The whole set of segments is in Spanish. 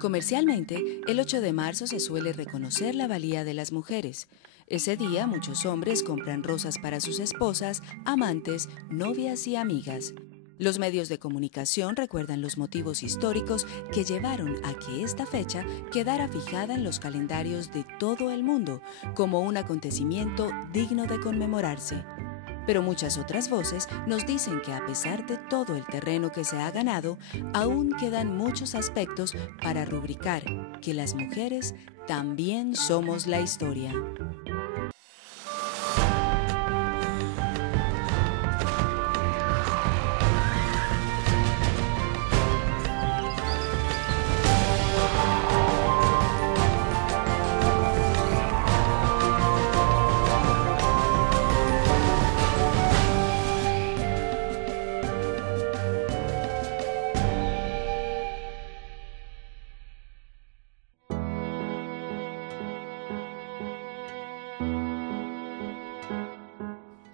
Comercialmente, el 8 de marzo se suele reconocer la valía de las mujeres. Ese día muchos hombres compran rosas para sus esposas, amantes, novias y amigas. Los medios de comunicación recuerdan los motivos históricos que llevaron a que esta fecha quedara fijada en los calendarios de todo el mundo como un acontecimiento digno de conmemorarse. Pero muchas otras voces nos dicen que a pesar de todo el terreno que se ha ganado, aún quedan muchos aspectos para rubricar que las mujeres también somos la historia.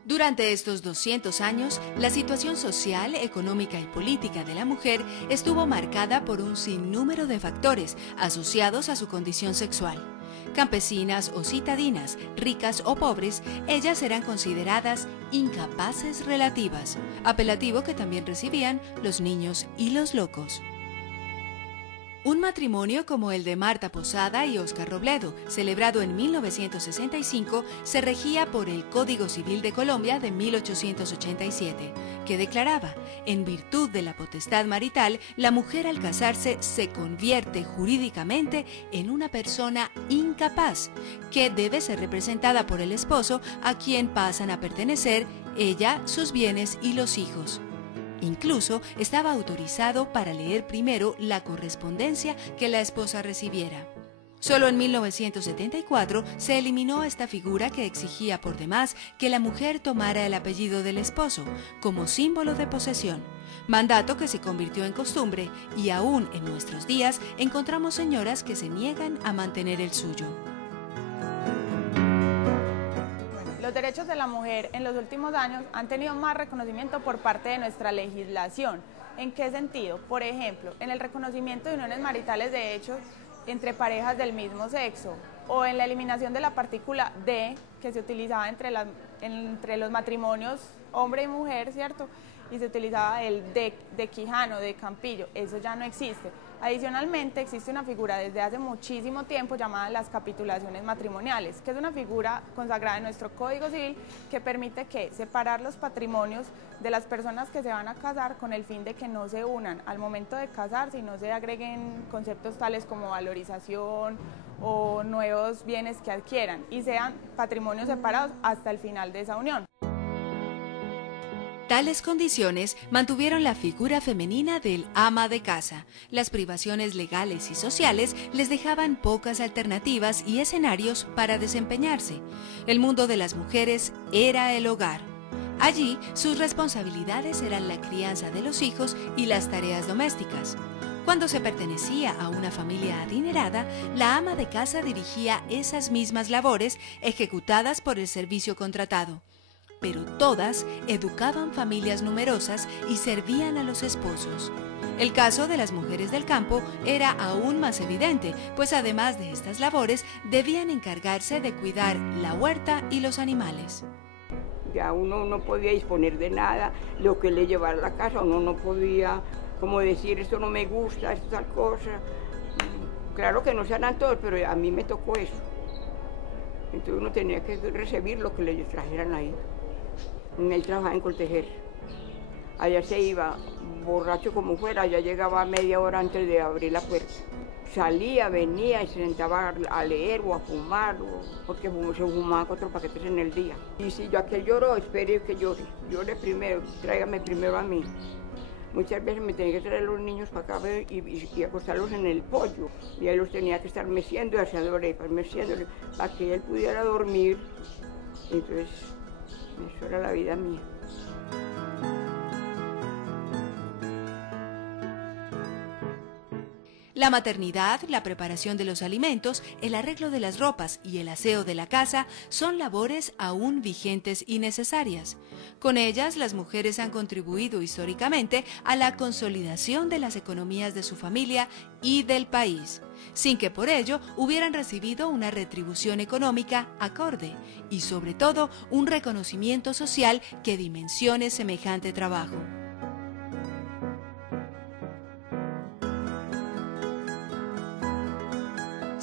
Durante estos 200 años, la situación social, económica y política de la mujer estuvo marcada por un sinnúmero de factores asociados a su condición sexual. Campesinas o citadinas, ricas o pobres, ellas eran consideradas incapaces relativas, apelativo que también recibían los niños y los locos. Un matrimonio como el de Marta Posada y Óscar Robledo, celebrado en 1965, se regía por el Código Civil de Colombia de 1887, que declaraba: en virtud de la potestad marital, la mujer al casarse se convierte jurídicamente en una persona incapaz, que debe ser representada por el esposo, a quien pasan a pertenecer ella, sus bienes y los hijos. Incluso estaba autorizado para leer primero la correspondencia que la esposa recibiera. Solo en 1974 se eliminó esta figura que exigía por demás que la mujer tomara el apellido del esposo como símbolo de posesión, mandato que se convirtió en costumbre y aún en nuestros días encontramos señoras que se niegan a mantener el suyo. Los derechos de la mujer en los últimos años han tenido más reconocimiento por parte de nuestra legislación. ¿En qué sentido? Por ejemplo, en el reconocimiento de uniones maritales de hecho entre parejas del mismo sexo, o en la eliminación de la partícula de, que se utilizaba entre los matrimonios hombre y mujer, ¿cierto? Y se utilizaba el de Quijano, de Campillo. Eso ya no existe. Adicionalmente, existe una figura desde hace muchísimo tiempo llamada las capitulaciones matrimoniales, que es una figura consagrada en nuestro Código Civil que permite que separar los patrimonios de las personas que se van a casar con el fin de que no se unan al momento de casarse y no se agreguen conceptos tales como valorización o nuevos bienes que adquieran y sean patrimonios separados hasta el final de esa unión. Tales condiciones mantuvieron la figura femenina del ama de casa. Las privaciones legales y sociales les dejaban pocas alternativas y escenarios para desempeñarse. El mundo de las mujeres era el hogar. Allí, sus responsabilidades eran la crianza de los hijos y las tareas domésticas. Cuando se pertenecía a una familia adinerada, la ama de casa dirigía esas mismas labores ejecutadas por el servicio contratado. Pero todas educaban familias numerosas y servían a los esposos. El caso de las mujeres del campo era aún más evidente, pues además de estas labores debían encargarse de cuidar la huerta y los animales. Ya uno no podía disponer de nada, lo que le llevara a la casa, uno no podía, como decir, esto no me gusta, esto tal cosa. Claro que no se harán todos, pero a mí me tocó eso. Entonces uno tenía que recibir lo que le trajeran ahí. Él trabajaba en Coltejer. Allá se iba, borracho como fuera, ya llegaba media hora antes de abrir la puerta. Salía, venía y se sentaba a leer o a fumar, porque se fumaba 4 paquetes en el día. Y si yo aquel lloró, espere que llore. Llore primero, tráigame primero a mí. Muchas veces me tenía que traer los niños para acá y acostarlos en el pollo. Y ahí los tenía que estar meciendo y haciendo arepas, meciéndole, para que él pudiera dormir. Entonces, eso era la vida mía. La maternidad, la preparación de los alimentos, el arreglo de las ropas y el aseo de la casa son labores aún vigentes y necesarias. Con ellas, las mujeres han contribuido históricamente a la consolidación de las economías de su familia y del país, sin que por ello hubieran recibido una retribución económica acorde y, sobre todo, un reconocimiento social que dimensione semejante trabajo.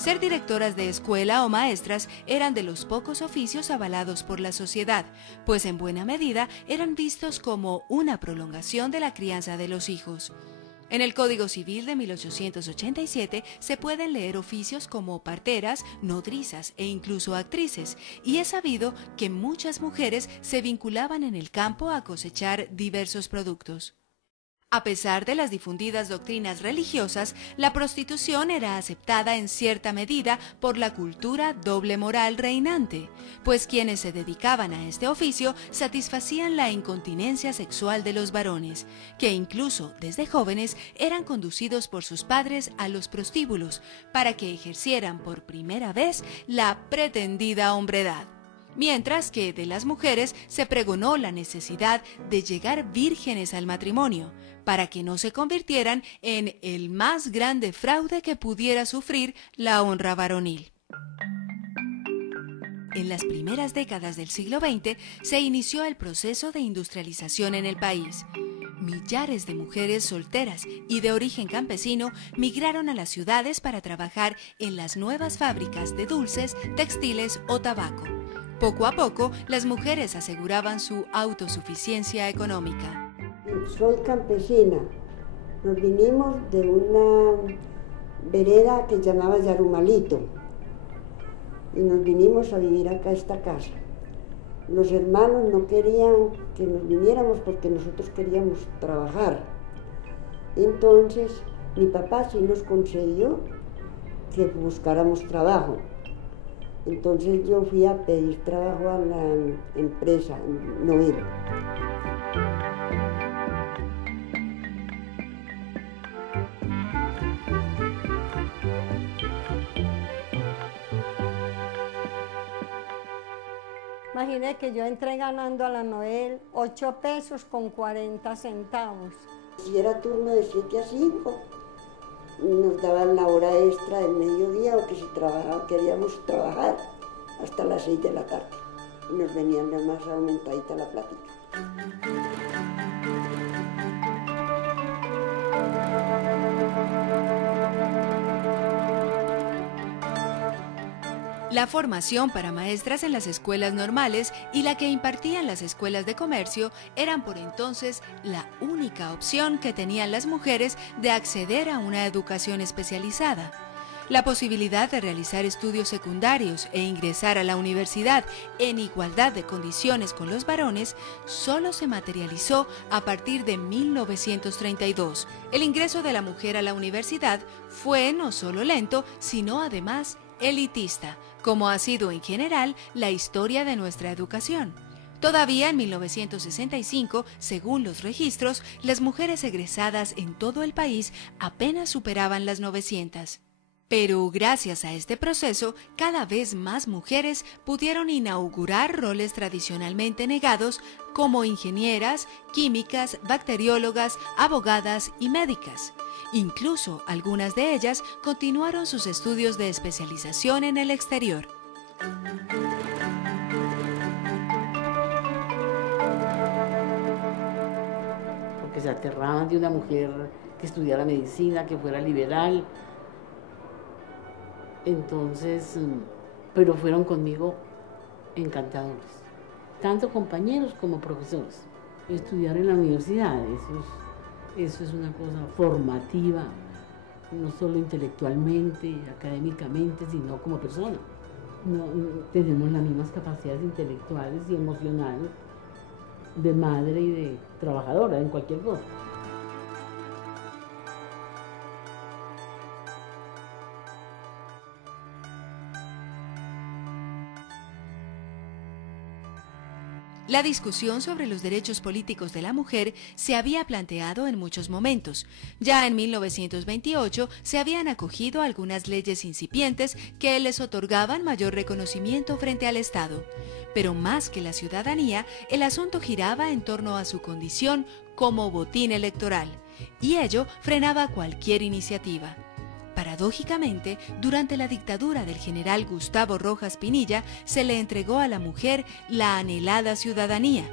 Ser directoras de escuela o maestras eran de los pocos oficios avalados por la sociedad, pues en buena medida eran vistos como una prolongación de la crianza de los hijos. En el Código Civil de 1887 se pueden leer oficios como parteras, nodrizas e incluso actrices, y es sabido que muchas mujeres se vinculaban en el campo a cosechar diversos productos. A pesar de las difundidas doctrinas religiosas, la prostitución era aceptada en cierta medida por la cultura doble moral reinante, pues quienes se dedicaban a este oficio satisfacían la incontinencia sexual de los varones, que incluso desde jóvenes eran conducidos por sus padres a los prostíbulos para que ejercieran por primera vez la pretendida hombredad. Mientras que de las mujeres se pregonó la necesidad de llegar vírgenes al matrimonio, para que no se convirtieran en el más grande fraude que pudiera sufrir la honra varonil. En las primeras décadas del siglo XX se inició el proceso de industrialización en el país. Millares de mujeres solteras y de origen campesino migraron a las ciudades para trabajar en las nuevas fábricas de dulces, textiles o tabaco. Poco a poco, las mujeres aseguraban su autosuficiencia económica. Soy campesina. Nos vinimos de una vereda que llamaba Yarumalito y nos vinimos a vivir acá a esta casa. Los hermanos no querían que nos viniéramos porque nosotros queríamos trabajar. Entonces mi papá sí nos concedió que buscáramos trabajo. Entonces yo fui a pedir trabajo a la empresa Noel. Imaginé que yo entré ganando a la Noel 8 pesos con 40 centavos. Si era turno de 7 a 5, nos daban la hora extra del mediodía o que si queríamos trabajar hasta las 6 de la tarde. Y nos venían la más aumentadita la plática. La formación para maestras en las escuelas normales y la que impartían las escuelas de comercio eran por entonces la única opción que tenían las mujeres de acceder a una educación especializada. La posibilidad de realizar estudios secundarios e ingresar a la universidad en igualdad de condiciones con los varones solo se materializó a partir de 1932. El ingreso de la mujer a la universidad fue no solo lento, sino además elitista, como ha sido en general la historia de nuestra educación. Todavía en 1965, según los registros, las mujeres egresadas en todo el país apenas superaban las 900. Pero gracias a este proceso, cada vez más mujeres pudieron inaugurar roles tradicionalmente negados como ingenieras, químicas, bacteriólogas, abogadas y médicas. Incluso algunas de ellas continuaron sus estudios de especialización en el exterior. Porque se aterraban de una mujer que estudiara medicina, que fuera liberal. Entonces, pero fueron conmigo encantadores, tanto compañeros como profesores. Estudiar en la universidad, eso es una cosa formativa, no solo intelectualmente, académicamente, sino como persona. No tenemos las mismas capacidades intelectuales y emocionales de madre y de trabajadora en cualquier cosa. La discusión sobre los derechos políticos de la mujer se había planteado en muchos momentos. Ya en 1928 se habían acogido algunas leyes incipientes que les otorgaban mayor reconocimiento frente al Estado. Pero más que la ciudadanía, el asunto giraba en torno a su condición como botín electoral, y ello frenaba cualquier iniciativa. Paradójicamente, durante la dictadura del general Gustavo Rojas Pinilla se le entregó a la mujer la anhelada ciudadanía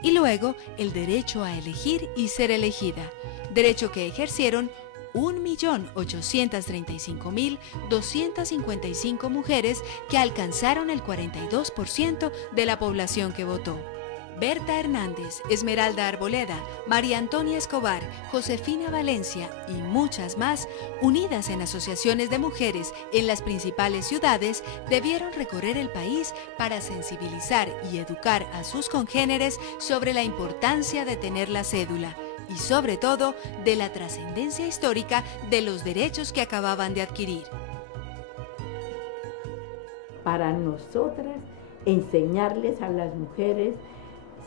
y luego el derecho a elegir y ser elegida, derecho que ejercieron 1.835.255 mujeres que alcanzaron el 42% de la población que votó. Berta Hernández, Esmeralda Arboleda, María Antonia Escobar, Josefina Valencia y muchas más, unidas en asociaciones de mujeres en las principales ciudades, debieron recorrer el país para sensibilizar y educar a sus congéneres sobre la importancia de tener la cédula y sobre todo de la trascendencia histórica de los derechos que acababan de adquirir. Para nosotras, enseñarles a las mujeres.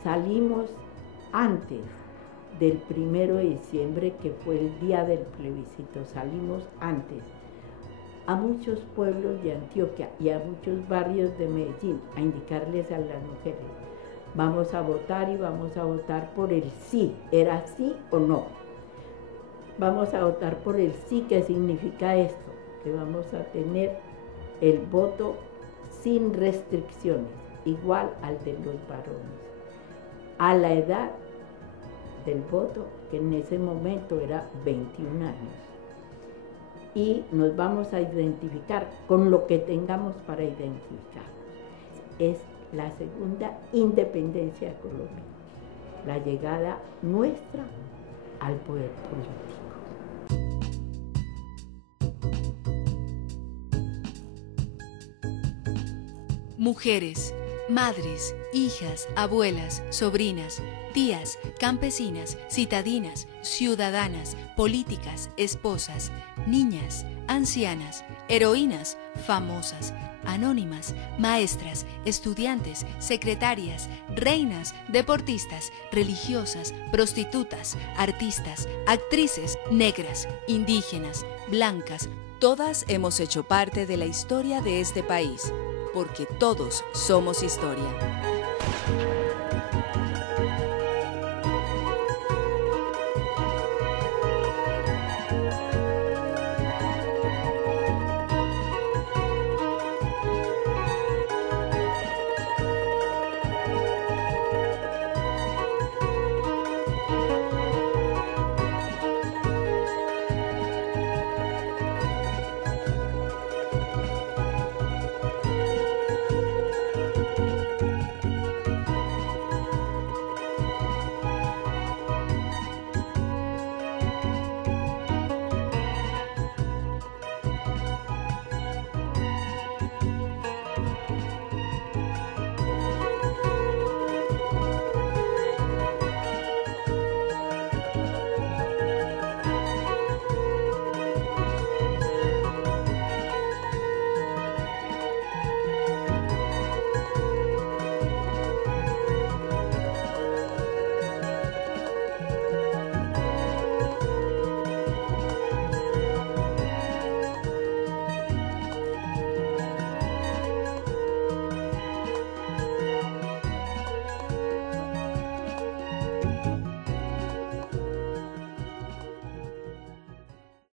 Salimos antes del 1 de diciembre, que fue el día del plebiscito, salimos antes a muchos pueblos de Antioquia y a muchos barrios de Medellín a indicarles a las mujeres: vamos a votar y vamos a votar por el sí, ¿era sí o no? Vamos a votar por el sí, ¿qué significa esto? Que vamos a tener el voto sin restricciones, igual al de los varones, a la edad del voto, que en ese momento era 21 años. Y nos vamos a identificar con lo que tengamos para identificarnos. Es la segunda independencia de Colombia, la llegada nuestra al poder político. Mujeres, madres, hijas, abuelas, sobrinas, tías, campesinas, citadinas, ciudadanas, políticas, esposas, niñas, ancianas, heroínas, famosas, anónimas, maestras, estudiantes, secretarias, reinas, deportistas, religiosas, prostitutas, artistas, actrices, negras, indígenas, blancas, todas hemos hecho parte de la historia de este país, porque todos somos historia.